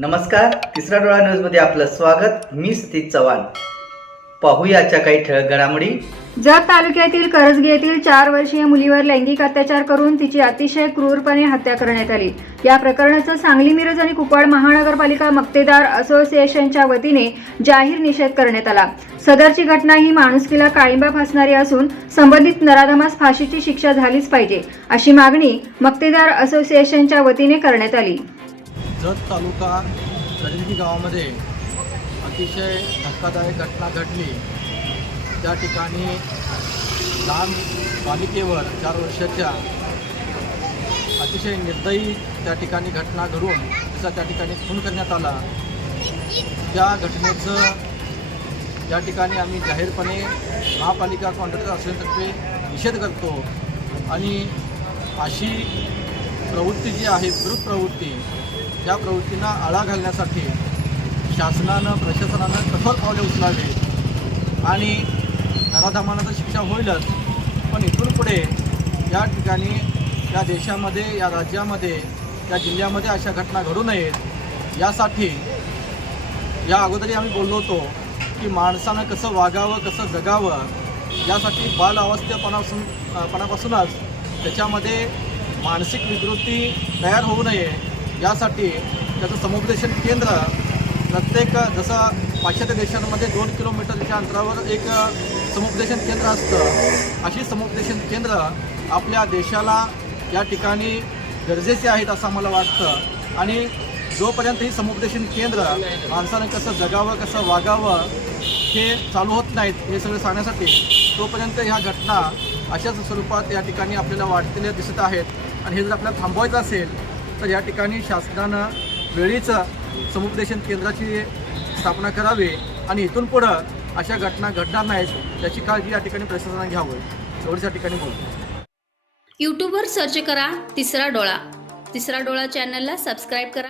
नमस्कार तिसरा डोळा न्यूजमध्ये आपलं स्वागत. मी सतीश चव्हाण. पाहूयाच्या काही ठळक घडामोडी. जत तालुक्यातील करजगी येथील चार वर्षीय मुलीवर लैंगिक अत्याचार करून तिची अतिशय क्रूरपणे हत्या करण्यात आली. या प्रकरणाचा सांगली मिरज आणि कुपवाड महानगरपालिका मक्तेदार असोसिएशनच्या वतीने जाहीर निषेध करण्यात आला. सदरची घटना ही माणुसकीला काळिंबा फासणारी असून संबंधित नराधमास फाशीची शिक्षा झालीच पाहिजे अशी मागणी मक्तेदार असोसिएशनच्या वतीने करण्यात आली. जत तालुका करंजी गावामध्ये अतिशय धक्कादायक घटना घडली. त्या ठिकाणी लहान बालिकेवर चार वर्षाच्या अतिशय निर्दयी त्या ठिकाणी घटना घडून तिचा त्या ठिकाणी खून करण्यात आला. त्या घटनेचं या ठिकाणी आम्ही जाहीरपणे महापालिका कॉन्ट्रॅक्टर असोसिएशनतर्फे निषेध करतो. आणि अशी प्रवृत्ती जी आहे विरुद्ध प्रवृत्ती त्या प्रवृत्तींना आळा घालण्यासाठी शासनानं प्रशासनानं कठोर पावले उचलावे. आणि नराधामांना तर शिक्षा होईलच. पण इथून पुढे या ठिकाणी या देशामध्ये या राज्यामध्ये या जिल्ह्यामध्ये अशा घटना घडू नयेत. यासाठी या अगोदरही आम्ही बोललो होतो की माणसानं कसं वागावं कसं जगावं यासाठी बाल अवस्थेपणापासून पणापासूनच त्याच्यामध्ये मानसिक विकृती तयार होऊ नये. यासाठी त्याचं समुपदेशन केंद्र प्रत्येक जसं पाश्चात्य देशांमध्ये दोन किलोमीटरच्या अंतरावर एक समुपदेशन केंद्र असतं अशी समुपदेशन केंद्र आपल्या देशाला या ठिकाणी गरजेचे आहेत असं मला वाटतं. आणि जोपर्यंत ही समुपदेशन केंद्र माणसानं कसं जगावं कसं वागावं हे चालू होत नाहीत हे सगळं सांगण्यासाठी तोपर्यंत ह्या घटना अशाच स्वरूपात या ठिकाणी आपल्याला वाटलेल्या दिसत आहेत. आणि हे जर आपल्याला थांबवायचं असेल तर या ठिकाणी शासनानं वेळीच समुपदेशन केंद्राची स्थापना करावी आणि इथून पुढं अशा घटना घडणार नाहीत याची काळजी या ठिकाणी प्रशासनाने घ्यावं. एवढीच या ठिकाणी बोलतो. यूट्यूबवर सर्च करा तिसरा डोळा. तिसरा डोळा चॅनलला सबस्क्राईब करा.